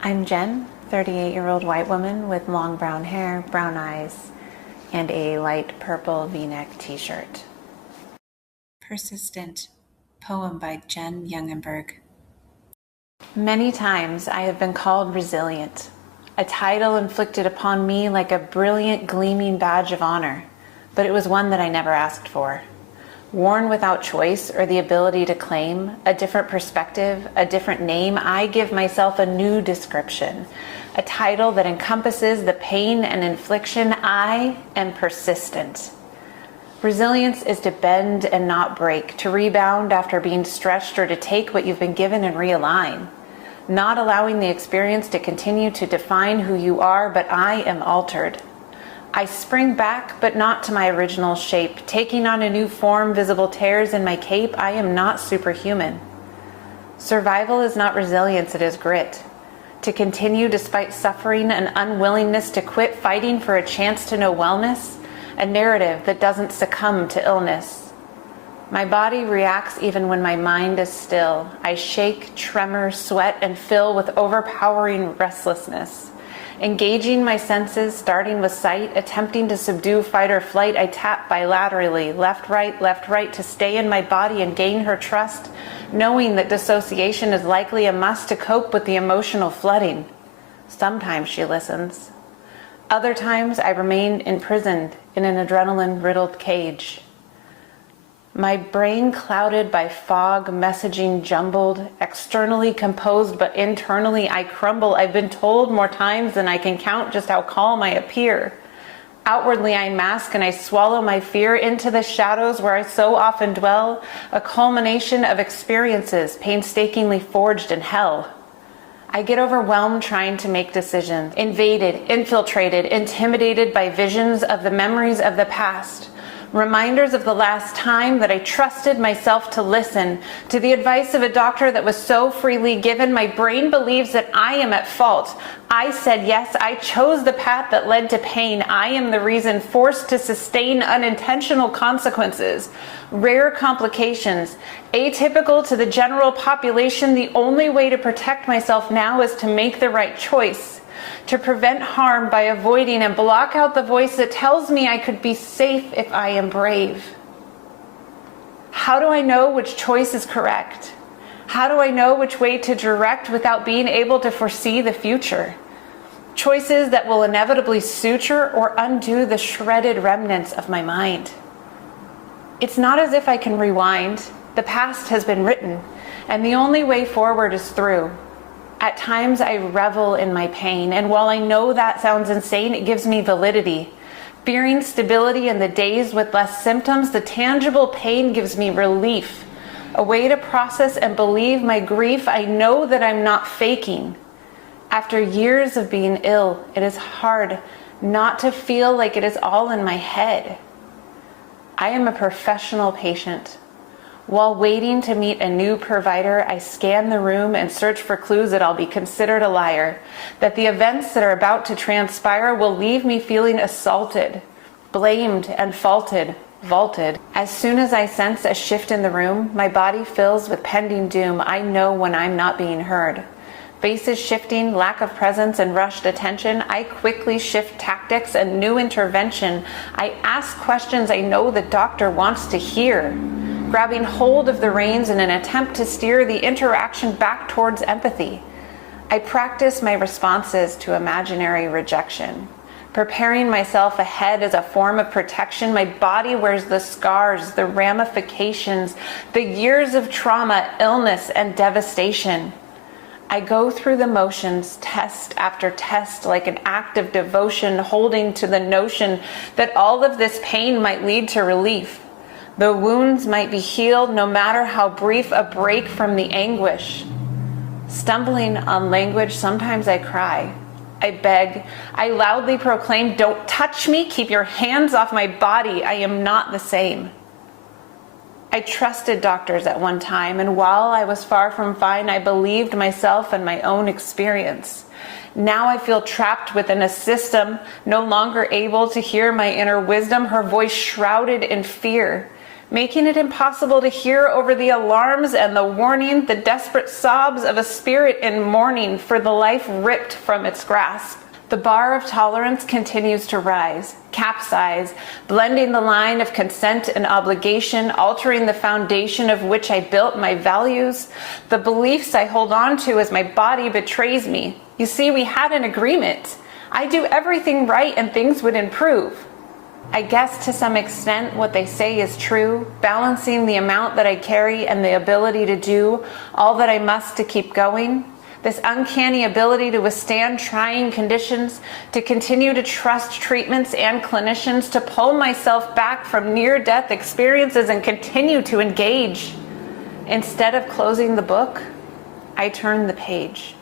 I'm Jen, 38-year-old white woman with long brown hair, brown eyes, and a light purple V-neck t-shirt. Persistent, poem by Jen Jungenberg. Many times I have been called resilient, a title inflicted upon me like a brilliant, gleaming badge of honor, but it was one that I never asked for. Worn without choice or the ability to claim a different perspective, a different name, I give myself a new description, a title that encompasses the pain and infliction. I am persistent. Resilience is to bend and not break, to rebound after being stretched, or to take what you've been given and realign. Not allowing the experience to continue to define who you are, but I am altered. I spring back, but not to my original shape, taking on a new form, visible tears in my cape. I am not superhuman. Survival is not resilience, it is grit. To continue despite suffering, an unwillingness to quit fighting for a chance to know wellness, a narrative that doesn't succumb to illness. My body reacts even when my mind is still. I shake, tremor, sweat, and fill with overpowering restlessness. Engaging my senses, starting with sight, attempting to subdue fight or flight, I tap bilaterally, left, right, to stay in my body and gain her trust, knowing that dissociation is likely a must to cope with the emotional flooding. Sometimes she listens. Other times I remain imprisoned in an adrenaline-riddled cage. My brain clouded by fog, messaging jumbled, externally composed, but internally I crumble. I've been told more times than I can count just how calm I appear. Outwardly I mask and I swallow my fear into the shadows where I so often dwell, a culmination of experiences painstakingly forged in hell. I get overwhelmed trying to make decisions, invaded, infiltrated, intimidated by visions of the memories of the past. Reminders of the last time that I trusted myself to listen to the advice of a doctor that was so freely given. My brain believes that I am at fault. I said yes. I chose the path that led to pain. I am the reason, forced to sustain unintentional consequences, rare complications, atypical to the general population. The only way to protect myself now is to make the right choice, to prevent harm by avoiding and block out the voice that tells me I could be safe if I am brave. How do I know which choice is correct? How do I know which way to direct without being able to foresee the future? Choices that will inevitably suture or undo the shredded remnants of my mind. It's not as if I can rewind. The past has been written, and the only way forward is through. At times I revel in my pain, and while I know that sounds insane, it gives me validity. Fearing stability in the days with less symptoms, the tangible pain gives me relief, a way to process and believe my grief. I know that I'm not faking. After years of being ill, it is hard not to feel like it is all in my head. I am a professional patient. While waiting to meet a new provider, I scan the room and search for clues that I'll be considered a liar, that the events that are about to transpire will leave me feeling assaulted, blamed and vaulted. As soon as I sense a shift in the room, my body fills with pending doom. I know when I'm not being heard. Faces shifting, lack of presence, and rushed attention. I quickly shift tactics and new intervention. I ask questions I know the doctor wants to hear, grabbing hold of the reins in an attempt to steer the interaction back towards empathy. I practice my responses to imaginary rejection, preparing myself ahead as a form of protection. My body wears the scars, the ramifications, the years of trauma, illness, and devastation. I go through the motions, test after test, like an act of devotion, holding to the notion that all of this pain might lead to relief. The wounds might be healed, no matter how brief a break from the anguish. Stumbling on language, sometimes I cry. I beg. I loudly proclaim, "Don't touch me. Keep your hands off my body. I am not the same." I trusted doctors at one time, and while I was far from fine, I believed myself and my own experience. Now I feel trapped within a system, no longer able to hear my inner wisdom, her voice shrouded in fear. making it impossible to hear over the alarms and the warning, the desperate sobs of a spirit in mourning for the life ripped from its grasp. The bar of tolerance continues to rise, capsize, blending the line of consent and obligation, altering the foundation of which I built my values, the beliefs I hold on to as my body betrays me. You see, we had an agreement. I do everything right and things would improve. I guess to some extent what they say is true, balancing the amount that I carry and the ability to do all that I must to keep going. This uncanny ability to withstand trying conditions, to continue to trust treatments and clinicians, to pull myself back from near-death experiences and continue to engage. Instead of closing the book, I turn the page.